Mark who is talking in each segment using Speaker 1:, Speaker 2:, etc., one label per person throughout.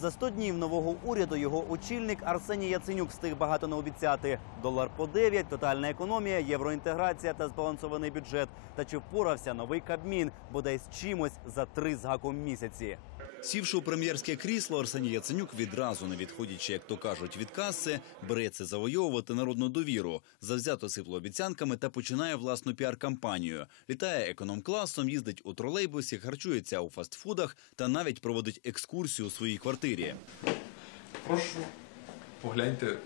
Speaker 1: За 100 днів нового уряду його очільник Арсеній Яценюк встиг багато наобіцяти. Долар по 9, тотальна економія, євроінтеграція та збалансований бюджет. Та чи впорався новий кабмін, бодай з чимось за три з гаком місяці? Сівши у прем'єрське крісло, Арсеній Яценюк відразу не відходячи, як то кажуть, від каси, береться завойовувати народну довіру, завзято сипло обіцянками та починає власну піар-кампанію. Літає економ-класом, їздить у тролейбусі, харчується у фастфудах та навіть проводить екскурсію у своїй квартирі.
Speaker 2: Прошу, погляньте,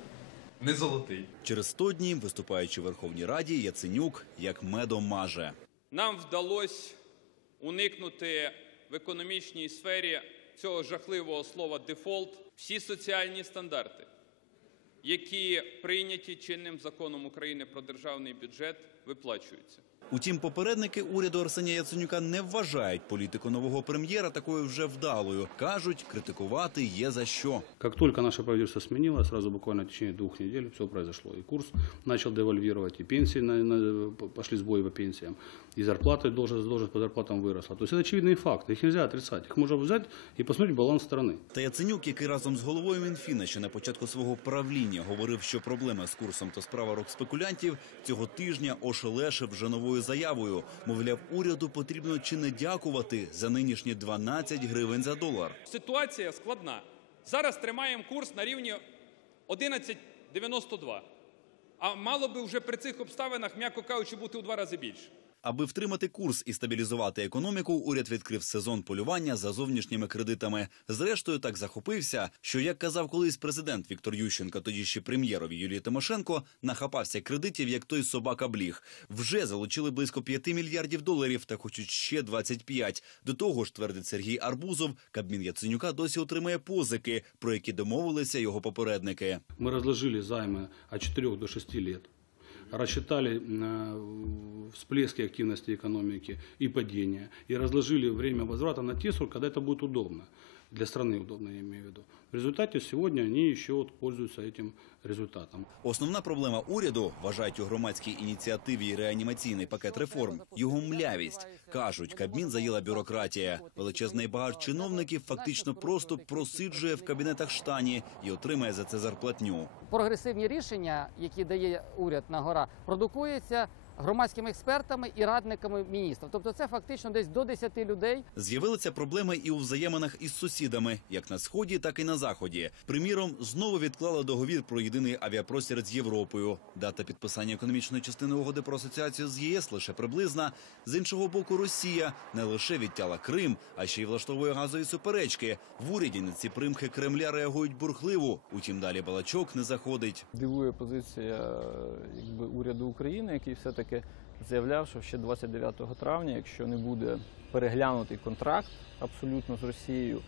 Speaker 2: не золотий.
Speaker 1: Через 100 днів, виступаючи в Верховній Раді, Яценюк як медом маже.
Speaker 3: Нам вдалося уникнути в економічній сфері цього жахливого слова дефолт всі соціальні стандарти, які прийняті чинним законом України про державний бюджет, виплачуються.
Speaker 1: Утім, попередники уряду Арсенія Яценюка не вважають політику нового прем'єра такою вже вдалою. кажуть, критикувати є за що.
Speaker 4: Как только наше правительство сменилось, сразу буквально в течение двух недель все произошло. И курс начал девальвировать, и пенсии на- на- пошли сбои по пенсиям, и зарплаты, должность, должность по зарплатам выросла. То есть это очевидные факты, их нельзя отрицать. Их можно взять и посмотреть баланс страны.
Speaker 1: Та Яценюк, який разом з головою Мінфіна ще на початку свого правління говорив, що проблема з курсом то справа рук спекулянтів, цього тижня ошелешив вже новою заявою. Мовляв, уряду потрібно чи не дякувати за нинішні 12 гривень за долар.
Speaker 3: Ситуація складна. Зараз тримаємо курс на рівні 11,92. А мало би вже при цих обставинах, м'яко кажучи, бути у два рази більше.
Speaker 1: Аби втримати курс і стабілізувати економіку, уряд відкрив сезон полювання за зовнішніми кредитами. Зрештою, так захопився, що як казав колись президент Віктор Ющенко, тоді ще прем'єрові Юлії Тимошенко, нахапався кредитів, як той собака бліг. Вже залучили близько 5 мільярдів доларів та хочуть ще 25. До того ж, твердить Сергій Арбузов, Кабмін Яценюка досі отримує позики, про які домовилися його попередники.
Speaker 4: Мы разложили займы от 4 до 6 лет, рассчитали э, всплески активности экономики и падения, и разложили время возврата на те сроки, когда это будет удобно. Для страны удобно, я имею в виду. В результате сегодня они еще вот пользуются этим результатом.
Speaker 1: Основна проблема уряду вважають у громадській ініціативі і реанімаційний пакет реформ його млявість. кажуть, Кабмін заїла бюрократія. Величезний багаж чиновників фактично просто просиджує в кабінетах штані і отримає за це зарплатню.
Speaker 5: прогресивні рішення, які дає уряд на гора, продукуються громадськими експертами і радниками міністрів. Тобто це фактично десь до 10 людей.
Speaker 1: З'явилися проблеми і у взаєминах із сусідами, як на сході, так і на заході. Приміром, знову відклали договір про єдиний авіапростір з Європою. Дата підписання економічної частини угоди про асоціацію з ЄС лише приблизна. З іншого боку, Росія не лише відтяла Крим, а ще й влаштовує газові суперечки. В уряді на ці примхи Кремля реагують бурхливо. Утім, далі балачок не заходить.
Speaker 6: Дивує позиція е, якби, уряду України, який все-таки заявляв, що ще 29 травня, якщо не буде переглянутий контракт абсолютно з Росією,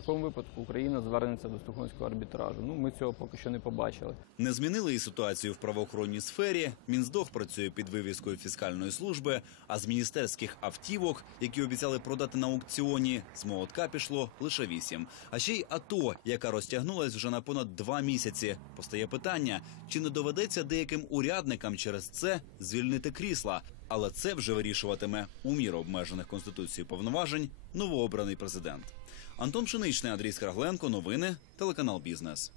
Speaker 6: такому випадку Україна звернеться до Стокгольмського арбітражу. Ну, ми цього поки що не побачили.
Speaker 1: Не змінили і ситуацію в правоохоронній сфері. Мінздох працює під вивіскою фіскальної служби. А з міністерських автівок, які обіцяли продати на аукціоні, з молотка пішло лише вісім. А ще й АТО, яка розтягнулась вже на понад два місяці. Постає питання: чи не доведеться деяким урядникам через це звільнити крісла? Але це вже вирішуватиме у міру обмежених конституцією повноважень новообраний президент. Антон Пшеничний, Андрій Скрагленко. Новини телеканал Бізнес.